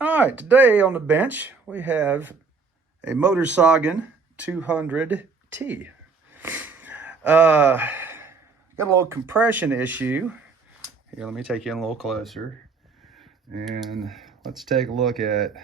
All right, today on the bench, we have a MS200t. Got a little compression issue. Here, let me take you in a little closer. And let's take a look at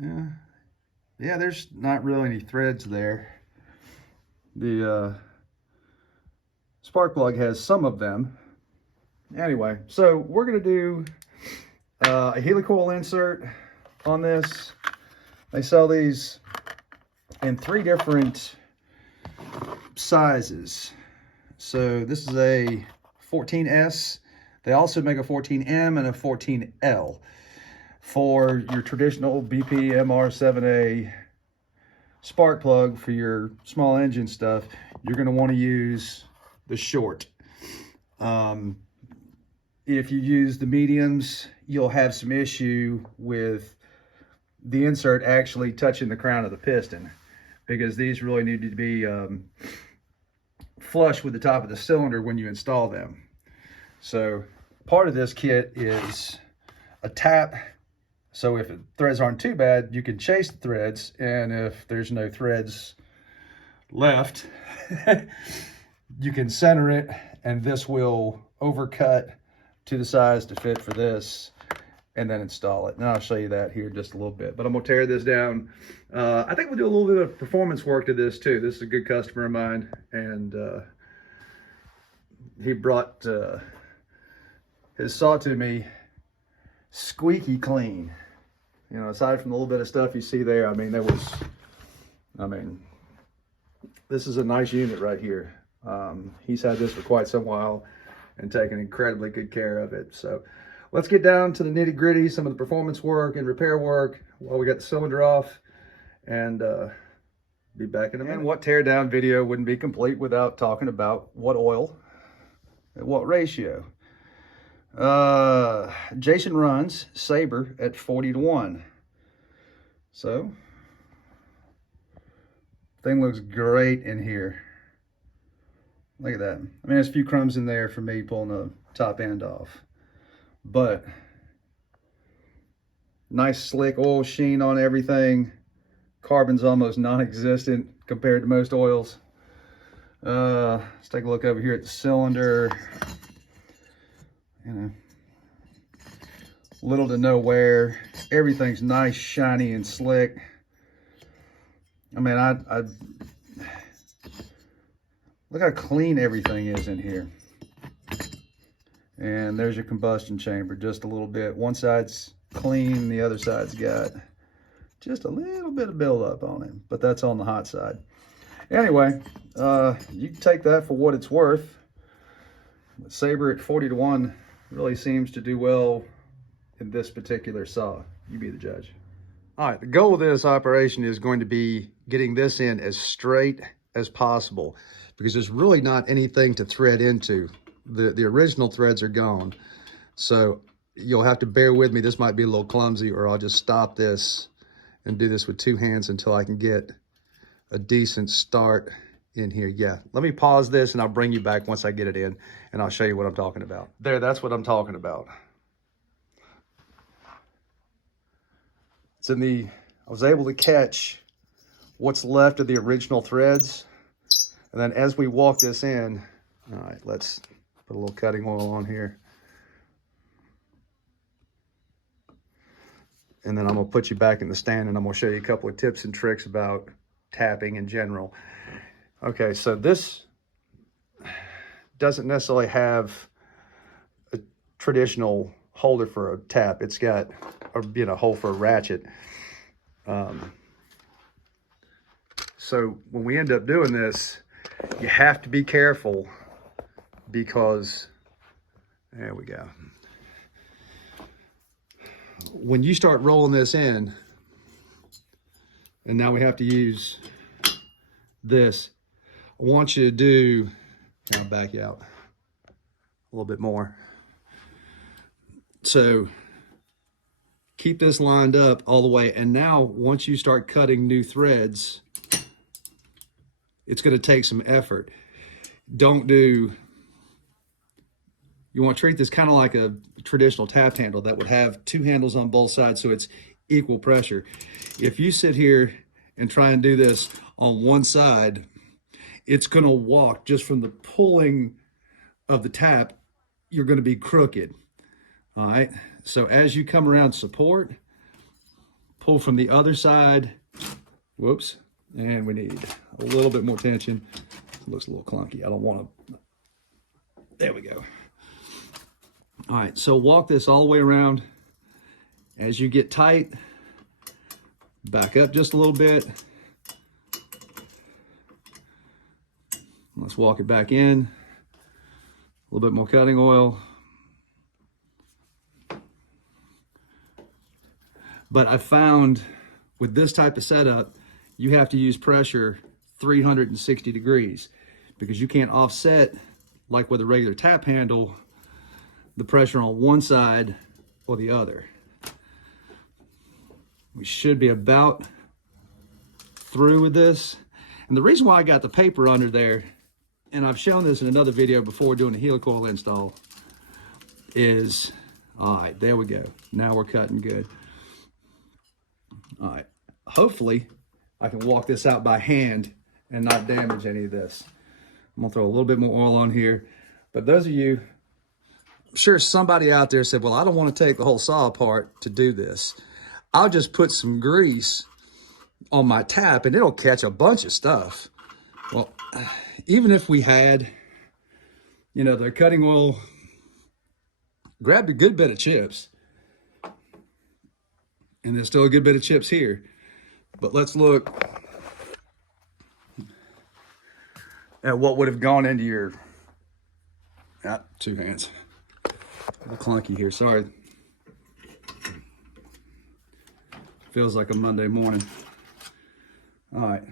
yeah, there's not really any threads there. The spark plug has some of them. Anyway, so we're going to do a helicoil insert on this. They sell these in 3 different sizes. So this is a 14S. They also make a 14M and a 14L. For your traditional BP MR7A spark plug for your small engine stuff, you're going to want to use the short. If you use the mediums, you'll have some issue with the insert actually touching the crown of the piston, because these really need to be flush with the top of the cylinder when you install them. So part of this kit is a tap. So if the threads aren't too bad, you can chase the threads, and if there's no threads left, you can center it, and this will overcut to the size to fit for this, and then install it. And I'll show you that here in just a little bit. But I'm gonna tear this down. I think we'll do a little bit of performance work to this too. This is a good customer of mine, and he brought his saw to me squeaky clean. You know, aside from the little bit of stuff you see there, I mean, this is a nice unit right here. He's had this for quite some while and taken incredibly good care of it. So let's get down to the nitty gritty, some of the performance work and repair work while we got the cylinder off, and be back in a minute. And what teardown video wouldn't be complete without talking about what oil at what ratio. Jason runs Saber at 40-to-1. So thing looks great in here. Look at that. I mean, there's a few crumbs in there for me pulling the top end off, but nice slick oil sheen on everything. Carbon's almost non-existent compared to most oils. Let's take a look over here at the cylinder. You know, little to no wear. Everything's nice, shiny, and slick. I mean, I look how clean everything is in here. And there's your combustion chamber, just a little bit. One side's clean, the other side's got just a little bit of buildup on it, but that's on the hot side. Anyway, you can take that for what it's worth. Saber at 40-to-1 really seems to do well in this particular saw. You be the judge. All right, the goal of this operation is going to be getting this in as straight as possible, because there's really not anything to thread into. The original threads are gone. So you'll have to bear with me. This might be a little clumsy, or I'll just stop this and do this with 2 hands until I can get a decent start in here. Yeah, let me pause this and I'll bring you back once I get it in, and I'll show you what I'm talking about. There, that's what I'm talking about. I was able to catch what's left of the original threads. And then as we walk this in, all right, let's put a little cutting oil on here. And then I'm gonna put you back in the stand, and I'm gonna show you a couple of tips and tricks about tapping in general. Okay, so this doesn't necessarily have a traditional holder for a tap. It's got a hole for a ratchet. So when we end up doing this, you have to be careful, because there we go. When you start rolling this in, and now we have to use this, I want you to do, I'll back you out a little bit more. So keep this lined up all the way. And now once you start cutting new threads, it's going to take some effort. You You want to treat this kind of like a traditional tap handle that would have two handles on both sides so it's equal pressure. If you sit here and try and do this on one side, it's going to walk just from the pulling of the tap. You're going to be crooked. All right. So as you come around support, pull from the other side. Whoops. And we need a little bit more tension. It looks a little clunky. I don't want to. There we go. All right. So walk this all the way around. As you get tight, back up just a little bit. Let's walk it back in. A little bit more cutting oil. But I found with this type of setup, you have to use pressure 360 degrees because you can't offset, like with a regular tap handle, the pressure on one side or the other. We should be about through with this. And the reason why I got the paper under there, and I've shown this in another video before doing the helicoil install, is, all right, there we go. Now we're cutting good. All right, hopefully I can walk this out by hand and not damage any of this. I'm gonna throw a little bit more oil on here. But those of you, I'm sure somebody out there said, well, I don't want to take the whole saw apart to do this. I'll just put some grease on my tap and it'll catch a bunch of stuff. Well, even if we had, you know, the cutting oil, grabbed a good bit of chips. And there's still a good bit of chips here. But let's look at what would have gone into your, two hands. A little clunky here, sorry. Feels like a Monday morning. All right.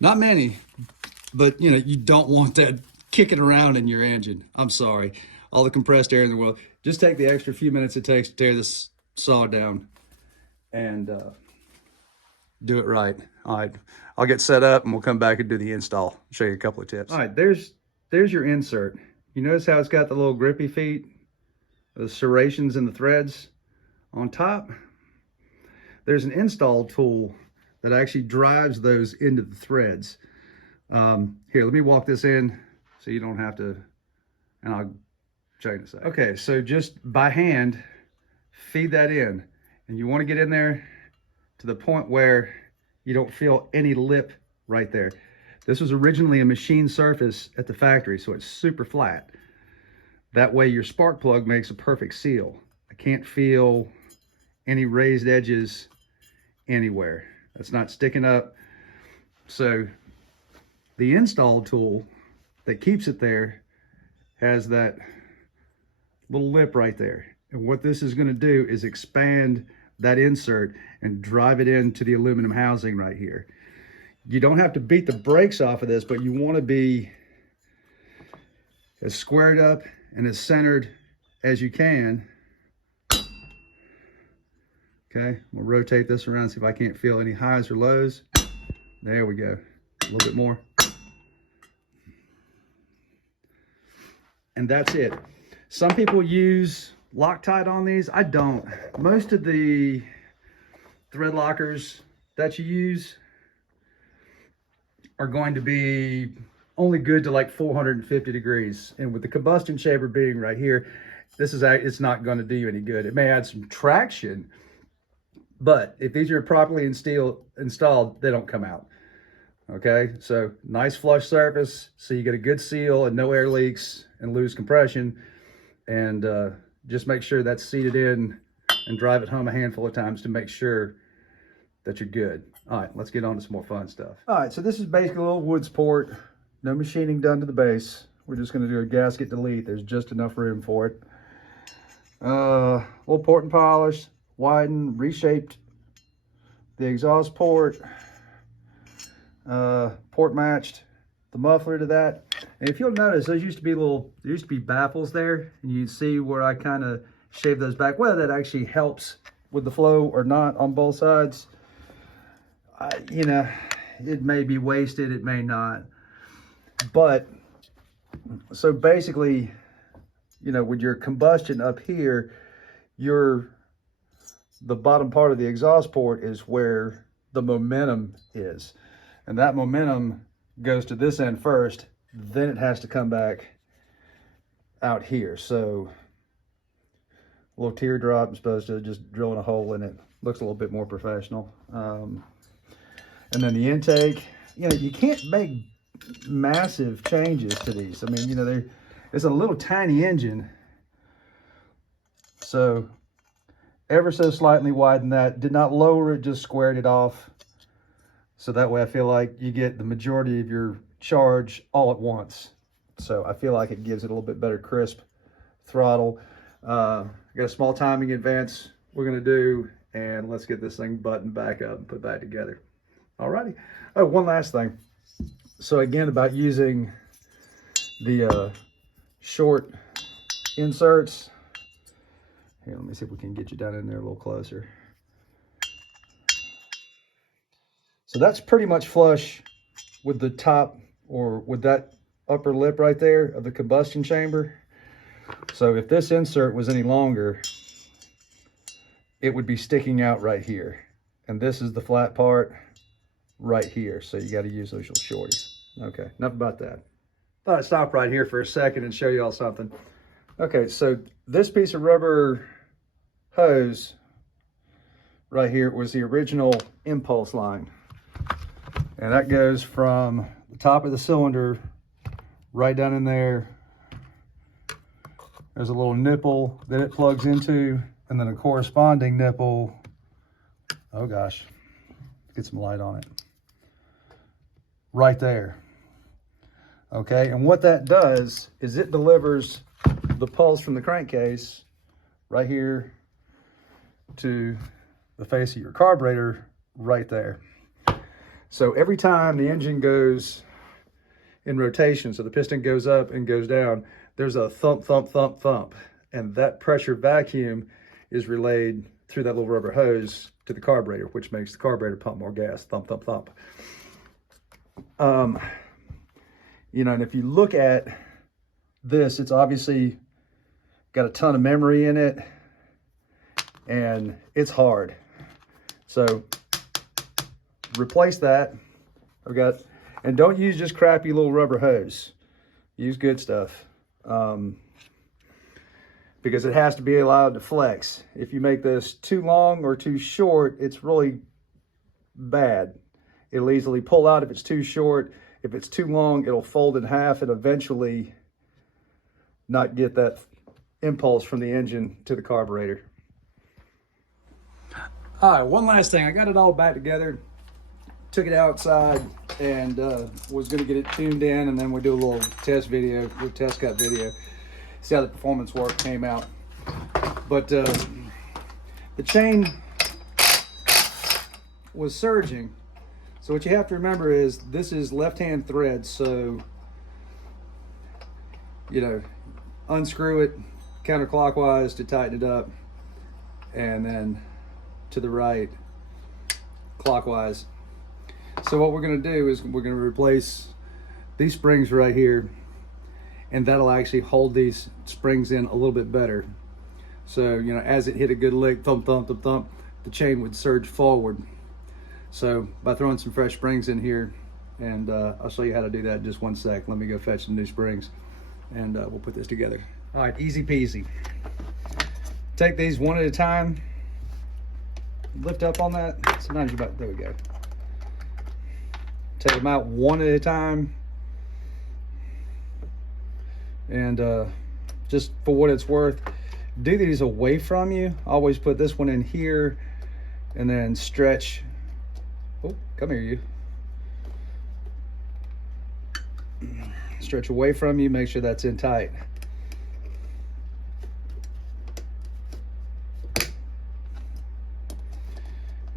Not many, but you know, you don't want that kicking around in your engine. I'm sorry. All the compressed air in the world. Just take the extra few minutes it takes to tear this saw down and do it right. All right, I'll get set up and we'll come back and do the install. Show you a couple of tips. All right, there's your insert. You notice how it's got the little grippy feet, the serrations in the threads on top? There's an install tool that actually drives those into the threads. Here, let me walk this in so you don't have to, and I'll show you in a second. Okay, so just by hand, feed that in. And you want to get in there to the point where you don't feel any lip right there. This was originally a machine surface at the factory, so it's super flat. That way your spark plug makes a perfect seal. I can't feel any raised edges anywhere. That's not sticking up. So the install tool that keeps it there has that little lip right there. And what this is going to do is expand that insert and drive it into the aluminum housing right here. You don't have to beat the brakes off of this, but you want to be as squared up and as centered as you can. Okay, we'll rotate this around, see if I can't feel any highs or lows. There we go. A little bit more. And that's it. Some people use Loctite on these. I don't. Most of the thread lockers that you use are going to be only good to like 450 degrees. And with the combustion chamber being right here, it's not going to do you any good. It may add some traction, but if these are properly installed, they don't come out. Okay, so nice flush surface, so you get a good seal and no air leaks and loose compression. And just make sure that's seated in and drive it home a handful of times to make sure that you're good. All right, let's get on to some more fun stuff. All right, so this is basically a little wood support. No machining done to the base. We're just gonna do a gasket delete. There's just enough room for it. Little port and polish, widened, reshaped the exhaust port, port matched the muffler to that. And if you'll notice, there used to be baffles there, and you can see where I kind of shaved those back. Whether that actually helps with the flow or not on both sides, you know, it may be wasted, it may not. But So basically, you know, with your combustion up here, the bottom part of the exhaust port is where the momentum is. And that momentum goes to this end first, then it has to come back out here. So a little teardrop is supposed to just drilling a hole in it. Looks a little bit more professional. And then the intake, you know, you can't make massive changes to these. I mean, you know, it's a little tiny engine. So ever so slightly widen that, did not lower it, just squared it off. So that way I feel like you get the majority of your charge all at once. So I feel like it gives it a little bit better crisp throttle. Got a small timing advance we're gonna do, and let's get this thing buttoned back up and put back together. Alrighty. Oh, one last thing. So again, about using the short inserts. Here, let me see if we can get you down in there a little closer. So that's pretty much flush with the top, or with that upper lip right there of the combustion chamber. So if this insert was any longer, it would be sticking out right here. And this is the flat part right here. So you got to use those little shorties. Okay, enough about that. Thought I'd stop right here for a second and show you all something. Okay, so this piece of rubber hose right here was the original impulse line. And that goes from the top of the cylinder right down in there. There's a little nipple that it plugs into, and then a corresponding nipple. Oh gosh, get some light on it. Right there. Okay, and what that does is it delivers the pulse from the crankcase right here to the face of your carburetor right there. So every time the engine goes in rotation, so the piston goes up and goes down, there's a thump, thump, thump, thump. And that pressure vacuum is relayed through that little rubber hose to the carburetor, which makes the carburetor pump more gas. Thump, thump, thump. You know, and if you look at this, it's obviously got a ton of memory in it, and it's hard. So replace that. I've got, and don't use just crappy little rubber hose. Use good stuff, because it has to be allowed to flex. If you make this too long or too short, it's really bad. It'll easily pull out if it's too short. If it's too long, it'll fold in half and eventually not get that impulse from the engine to the carburetor. All right, one last thing. I got it all back together, took it outside, and was gonna get it tuned in, and then we'll do a little test video, a little test cut video, see how the performance work came out. But the chain was surging. So what you have to remember is this is left-hand thread, so, you know, unscrew it counterclockwise to tighten it up, and then to the right clockwise. So what we're going to do is we're going to replace these springs right here, and that'll actually hold these springs in a little bit better. So, you know, as it hit a good lick, thump, thump, thump, thump, the chain would surge forward. So by throwing some fresh springs in here, and I'll show you how to do that in just one sec. Let me go fetch some new springs, and we'll put this together. All right, easy peasy. Take these one at a time. Lift up on that. Sometimes you're about, there we go. Take them out one at a time. And just for what it's worth, do these away from you. Always put this one in here and then stretch. Oh, come here, you. Stretch away from you, make sure that's in tight.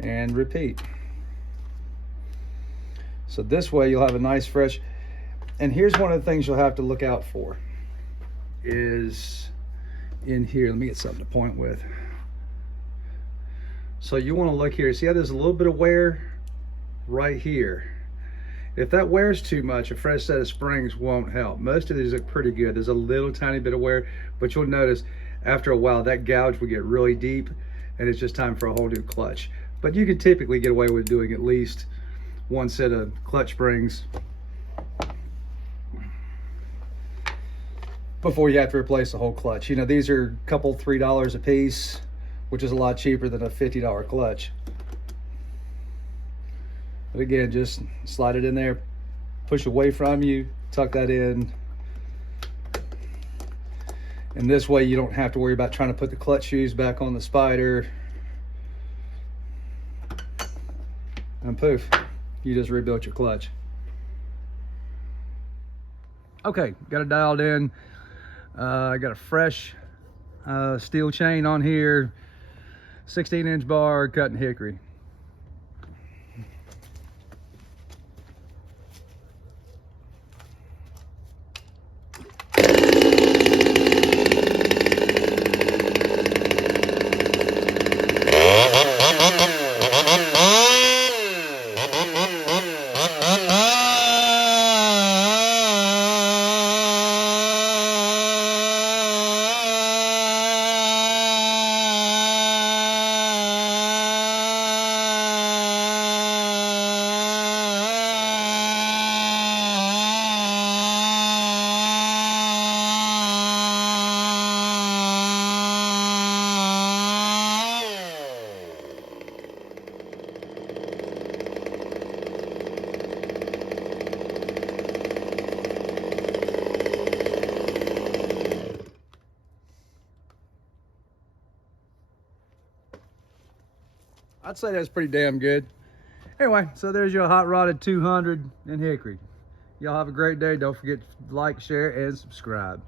And repeat. So this way you'll have a nice fresh, and here's one of the things you'll have to look out for is in here. Let me get something to point with. So you want to look here, see how there's a little bit of wear right here, If that wears too much, a fresh set of springs won't help. Most of these look pretty good. There's a little tiny bit of wear, but you'll notice after a while that gouge will get really deep and it's just time for a whole new clutch. But you can typically get away with doing at least one set of clutch springs before you have to replace the whole clutch. You know, these are a couple, $3 a piece, which is a lot cheaper than a $50 clutch. But again, just slide it in there, push away from you, tuck that in. And this way you don't have to worry about trying to put the clutch shoes back on the Spider. And poof, you just rebuilt your clutch. Okay, got it dialed in. I got a fresh steel chain on here, 16-inch bar, cut in hickory. I'd say that's pretty damn good. Anyway, so there's your hot rodded 200 in hickory. Y'all have a great day. Don't forget to like, share, and subscribe.